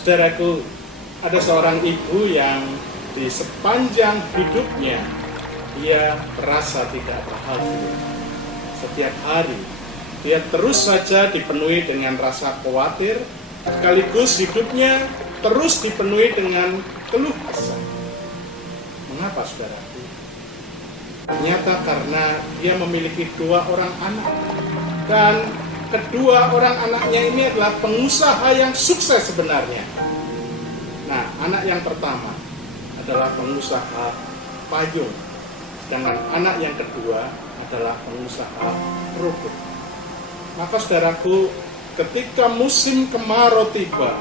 Saudaraku, ada seorang ibu yang di sepanjang hidupnya dia merasa tidak bahagia. Setiap hari dia terus saja dipenuhi dengan rasa khawatir, sekaligus hidupnya terus dipenuhi dengan keluh kesah. Mengapa, saudaraku? Ternyata karena dia memiliki 2 orang anak, dan kedua orang anaknya ini adalah pengusaha yang sukses sebenarnya. Nah, anak yang pertama adalah pengusaha payung, sedangkan anak yang kedua adalah pengusaha kerupuk. Maka saudaraku, ketika musim kemarau tiba,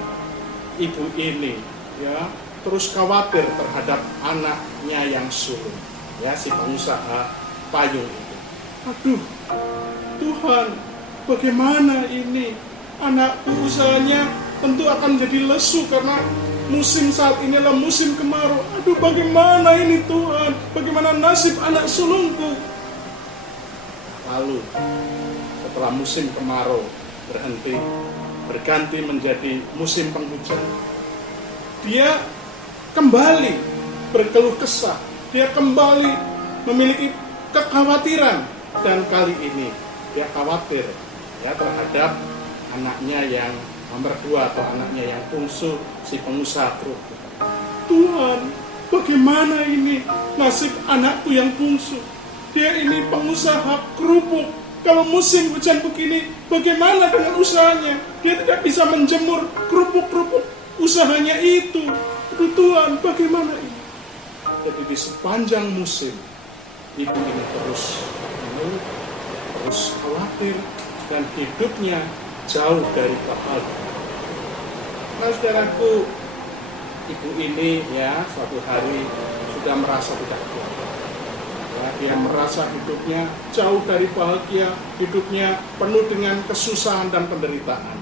ibu ini terus khawatir terhadap anaknya yang sulung, si pengusaha payung itu. Aduh, Tuhan, bagaimana ini? Anakku usahanya tentu akan jadi lesu karena musim saat ini adalah musim kemarau. Aduh, bagaimana ini Tuhan? Bagaimana nasib anak sulungku? Lalu setelah musim kemarau berganti menjadi musim penghujan, dia kembali berkeluh kesah. Dia kembali memiliki kekhawatiran, dan kali ini dia khawatir terhadap anaknya yang nomor 2 atau anaknya yang bungsu, si pengusaha kerupuk. Tuhan, bagaimana ini nasib anakku yang bungsu? Dia ini pengusaha kerupuk. Kalau musim hujan begini, bagaimana dengan usahanya? Dia tidak bisa menjemur kerupuk-kerupuk usahanya itu. Aduh Tuhan, bagaimana ini? Jadi di sepanjang musim, ibu ini terus mengeluh, terus khawatir, dan hidupnya jauh dari bahagia. Nah, saudaraku, ibu ini suatu hari sudah merasa tidak kuat. Dia merasa hidupnya jauh dari bahagia, hidupnya penuh dengan kesusahan dan penderitaan.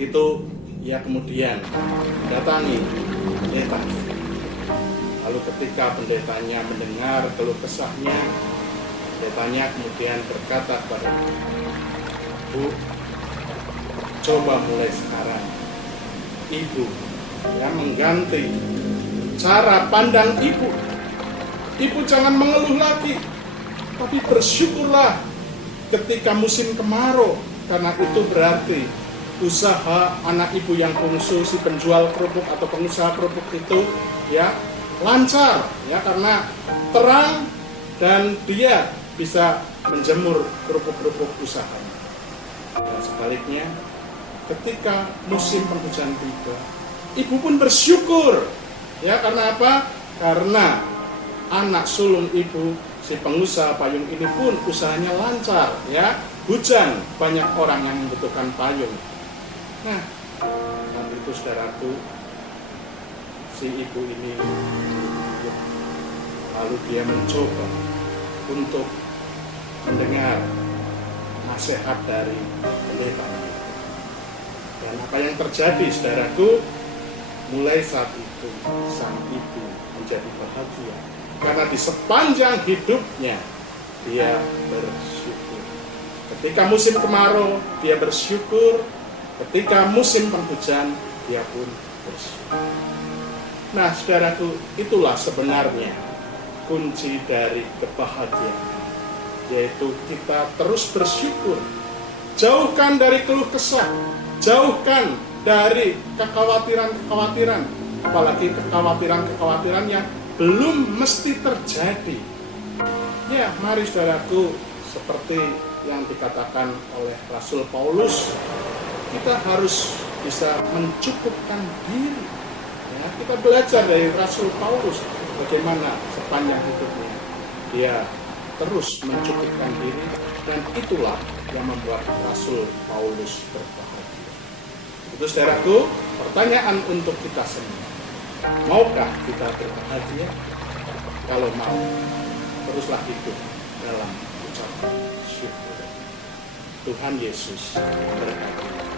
Itu kemudian mendatangi pendeta. Lalu ketika pendetanya mendengar keluh kesahnya, pendetanya kemudian berkata kepada Bu, coba mulai sekarang ibu mengganti cara pandang ibu. Ibu jangan mengeluh lagi, tapi bersyukurlah ketika musim kemarau, karena itu berarti usaha anak ibu yang bungsu, si penjual kerupuk atau pengusaha kerupuk itu lancar, karena terang dan dia bisa menjemur kerupuk-kerupuk usahanya. Dan sebaliknya, ketika musim penghujan tiba, ibu pun bersyukur, karena apa? Karena anak sulung ibu, si pengusaha payung ini pun usahanya lancar, hujan, banyak orang yang membutuhkan payung. Nah, waktu itu saudaraku, si ibu ini lalu dia mencoba untuk mendengar nasihat dari pendeta. Dan apa yang terjadi, saudaraku, mulai saat itu sang ibu menjadi bahagia. Karena di sepanjang hidupnya dia bersyukur. Ketika musim kemarau dia bersyukur, ketika musim penghujan dia pun bersyukur. Nah, saudaraku, itulah sebenarnya kunci dari kebahagiaan, yaitu kita terus bersyukur. Jauhkan dari keluh kesah, jauhkan dari kekhawatiran-kekhawatiran, apalagi kekhawatiran-kekhawatiran yang belum mesti terjadi. Mari saudaraku, seperti yang dikatakan oleh Rasul Paulus, kita harus bisa mencukupkan diri. Kita belajar dari Rasul Paulus bagaimana sepanjang hidupnya dia terus mencukupkan diri, dan itulah yang membuat Rasul Paulus berbahagia. Itu saudaraku, pertanyaan untuk kita semua. Maukah kita berbahagia? Kalau mau, teruslah hidup dalam ucapan syukur. Tuhan Yesus berkati.